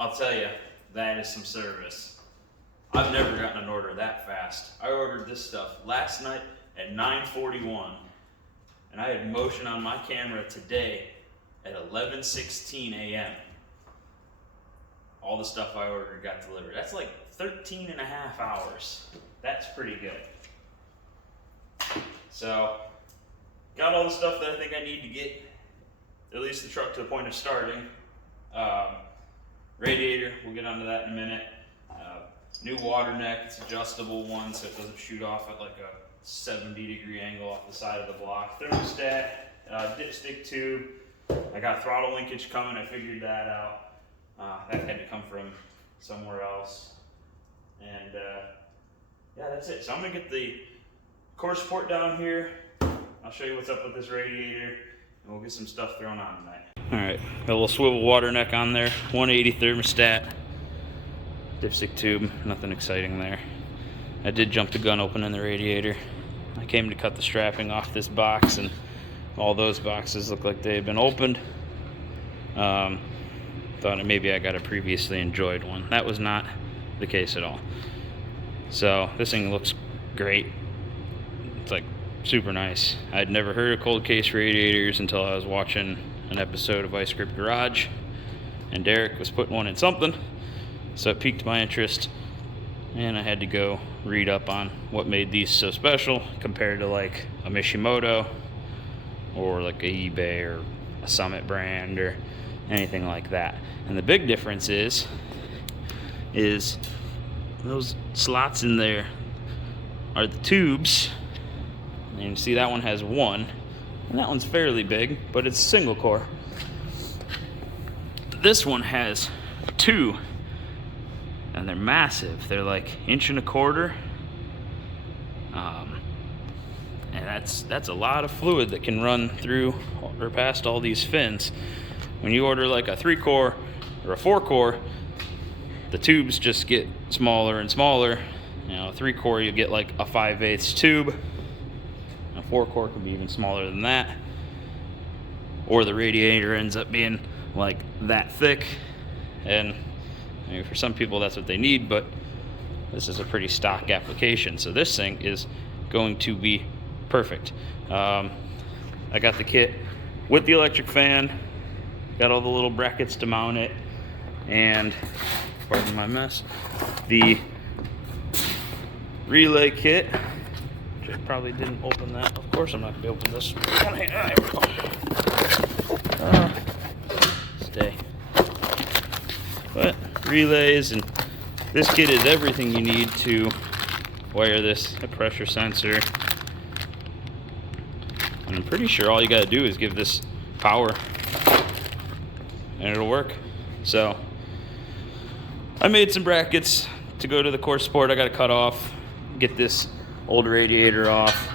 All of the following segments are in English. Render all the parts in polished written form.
I'll tell you, that is some service. I've never gotten an order that fast. I ordered this stuff last night at 9:41, and I had motion on my camera today at 11:16 a.m. All the stuff I ordered got delivered. That's like 13 and a half hours. That's pretty good. So, got all the stuff that I think I need to get at least the truck to the point of starting. Radiator, we'll get onto that in a minute. New water neck, it's adjustable one so it doesn't shoot off at like a 70-degree angle off the side of the block. Thermostat, dipstick tube. I got throttle linkage coming, I figured that out. That had to come from somewhere else. And yeah, that's it. So I'm gonna get the core support down here. I'll show you what's up with this radiator, and we'll get some stuff thrown on tonight. All right, got a little swivel water neck on there, 180 thermostat, dipstick tube, nothing exciting there. I did jump the gun opening the radiator. I came to cut the strapping off this box, and all those boxes look like they had been opened. Thought maybe I got a previously enjoyed one. That was not the case at all. So this thing looks great. It's like super nice. I'd never heard of cold case radiators until I was watching an episode of Ice Grip Garage, and Derek was putting one in something, so it piqued my interest, and I had to go read up on what made these so special compared to like a Mishimoto or like a eBay or a Summit brand or anything like that. And the big difference is those slots in there are the tubes. And you see that one has one, and that one's fairly big, but it's single core. This one has two, and they're massive. They're like 1.25 inches. And that's a lot of fluid that can run through or past all these fins. When you order like a 3-core or a 4-core, the tubes just get smaller and smaller. You know, a 3-core you get like a 5/8 tube. A 4-core could be even smaller than that. Or the radiator ends up being like that thick. And I mean, for some people that's what they need, but this is a pretty stock application. So this thing is going to be perfect. I got the kit with the electric fan, got all the little brackets to mount it, and pardon my mess, the relay kit, which I probably didn't open that. Of course I'm not gonna be open this. There we go. Stay. But relays, and this kit is everything you need to wire this, a pressure sensor. And I'm pretty sure all you gotta do is give this power and it'll work. So I made some brackets to go to the core support. I gotta cut off, get this old radiator off.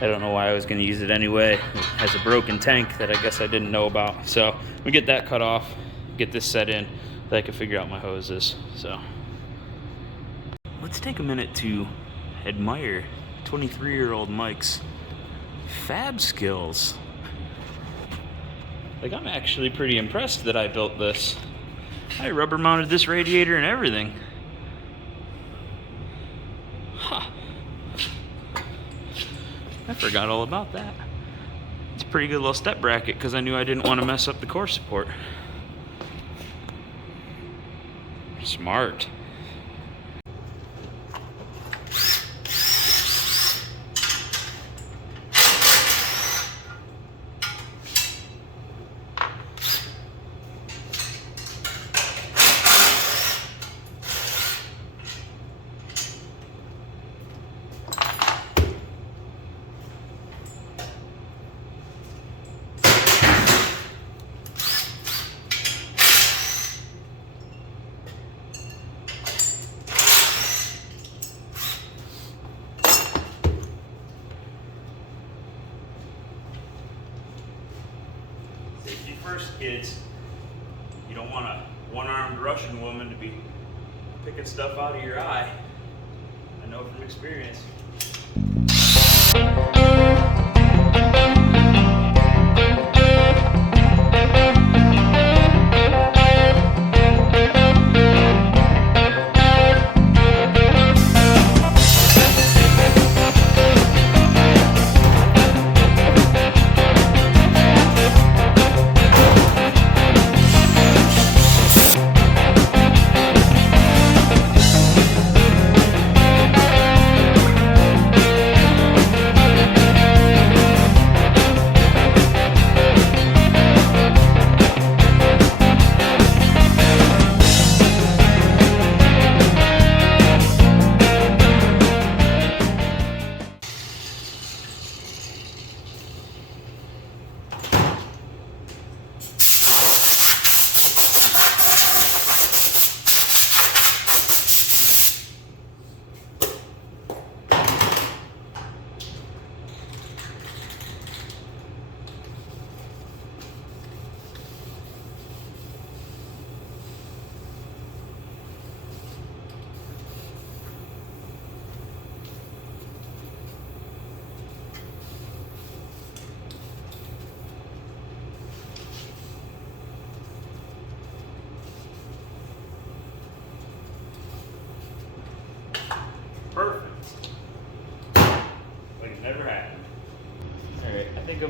I don't know why I was gonna use it anyway. It has a broken tank that I guess I didn't know about. So we get that cut off, get this set in, that I can figure out my hoses. So let's take a minute to admire 23-year-old Mike's fab skills. Like, I'm actually pretty impressed that I built this. I rubber mounted this radiator and everything. Huh. I forgot all about that. It's a pretty good little step bracket because I knew I didn't want to mess up the core support. Smart. Safety first, kids. You don't want a one-armed Russian woman to be picking stuff out of your eye. I know from experience.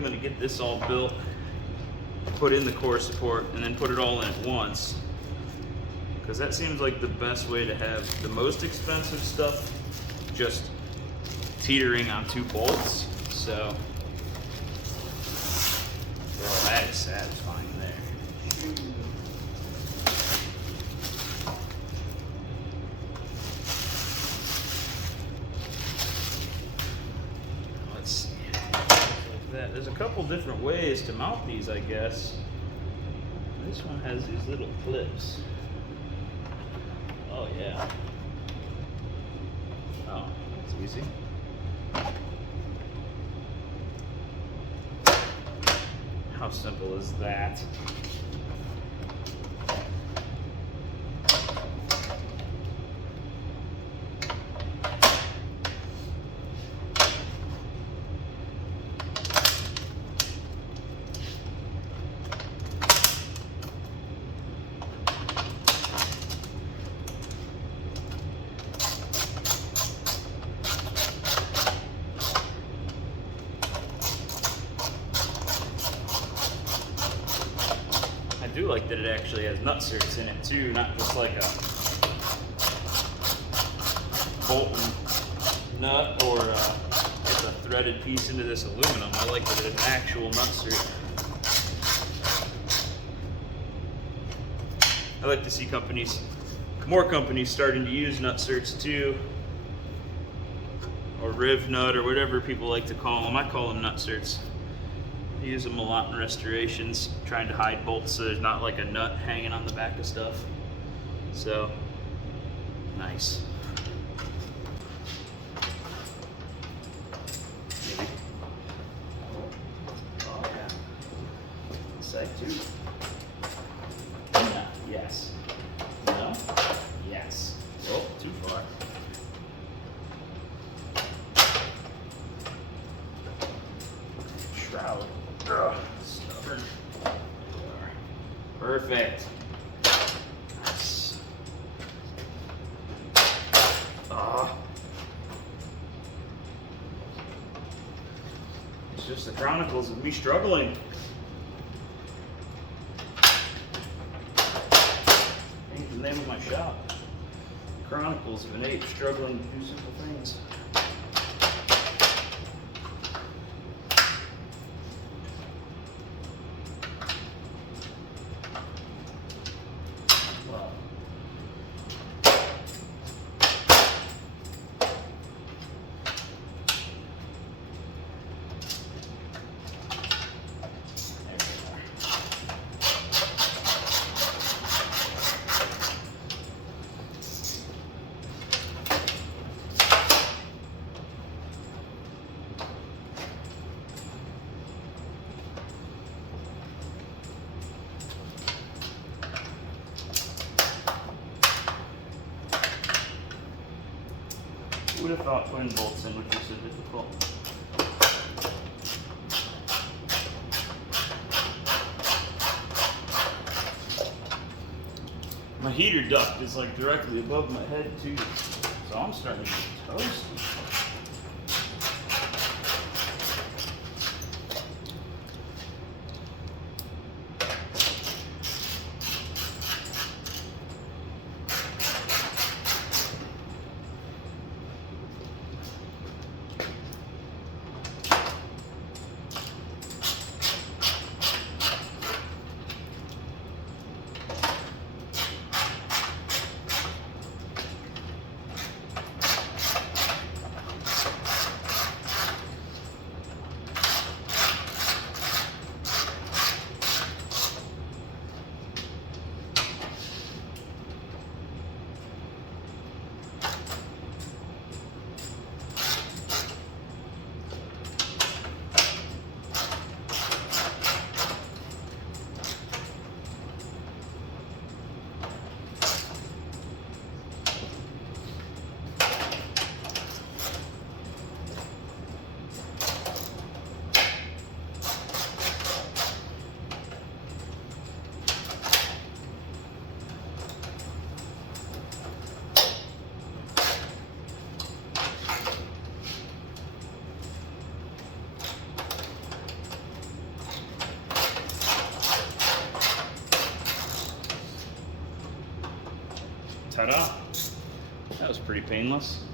gonna get this all built, put in the core support, and then put it all in at once. Because that seems like the best way to have the most expensive stuff just teetering on 2 bolts. So, well, that is satisfying there. Let's see. Like that. There's a couple different ways to mount these, I guess. This one has these little clips. Oh yeah. Oh, that's easy. How simple is that? I do like that it actually has nut certs in it too, not just like a bolt and nut or just a threaded piece into this aluminum. I like that it's an actual nut cert. I like to see more companies starting to use nut certs too, or riv nut or whatever people like to call them. I call them nut certs. I use them a lot in restorations, trying to hide bolts so there's not like a nut hanging on the back of stuff. So, nice. Maybe. Oh yeah. Side 2. No. Yes. No. Yes. Oh, too far. Shroud. Ugh, stubborn. Perfect. Nice. It's just the chronicles of me struggling. Ain't the name of my shop. Chronicles of an ape struggling to do simple things. Who would have thought twin bolts in would be so difficult? My heater duct is like directly above my head too, so I'm starting to get toasty. Ta-da! That was pretty painless.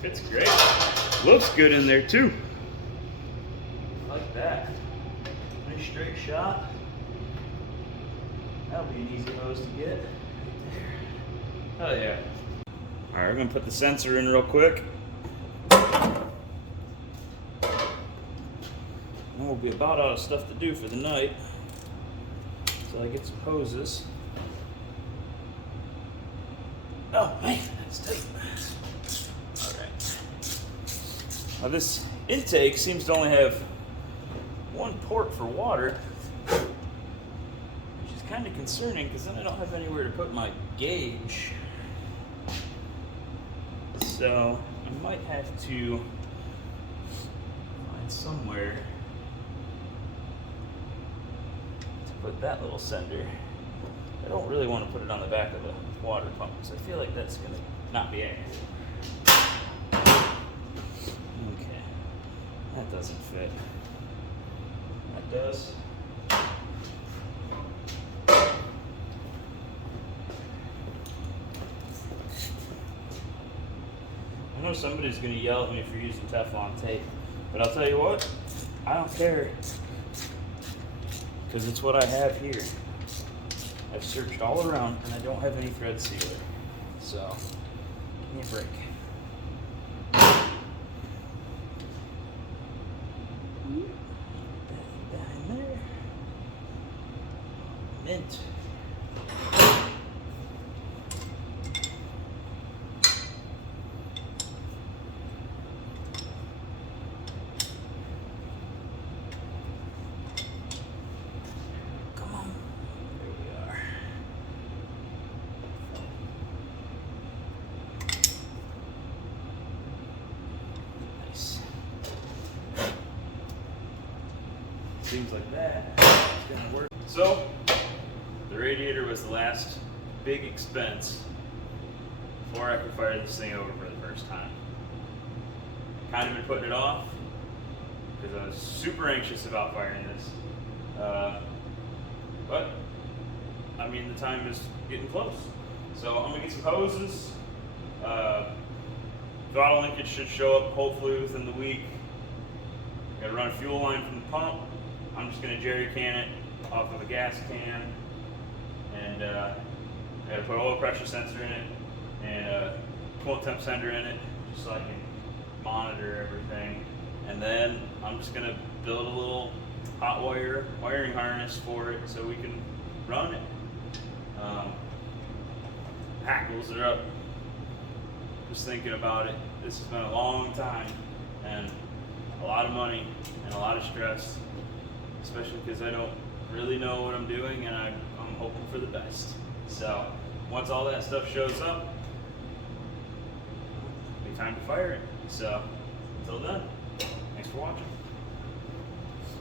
Fits great. Looks good in there too. Like that. Nice straight shot. That'll be an easy hose to get. Right there. Oh yeah. Alright, we're gonna put the sensor in real quick. And we'll be about out of stuff to do for the night. So I get some hoses. Oh man, that's tight. Now this intake seems to only have one port for water, which is kind of concerning because then I don't have anywhere to put my gauge. So I might have to find somewhere to put that little sender. I don't really want to put it on the back of the water pump because I feel like that's going to not be accurate. That doesn't fit. That does. I know somebody's going to yell at me for using Teflon tape, but I'll tell you what, I don't care. Because it's what I have here. I've searched all around and I don't have any thread sealer. So, give me a break. Mint. Come on. There we are. Nice. Seems like that. It's gonna work. So, the radiator was the last big expense before I could fire this thing over for the first time. Kind of been putting it off because I was super anxious about firing this. But, I mean, the time is getting close. So I'm gonna get some hoses. Throttle linkage should show up hopefully within the week. I gotta run a fuel line from the pump. I'm just gonna jerry can it off of a gas can. And I gotta put an oil pressure sensor in it and a coolant temp sender in it just so I can monitor everything. And then I'm just gonna build a little hot wiring harness for it so we can run it. Hackles are up. Just thinking about it. This has been a long time and a lot of money and a lot of stress, especially because I don't really know what I'm doing and I'm hoping for the best. So once all that stuff shows up, it'll be time to fire it. So until then, thanks for watching.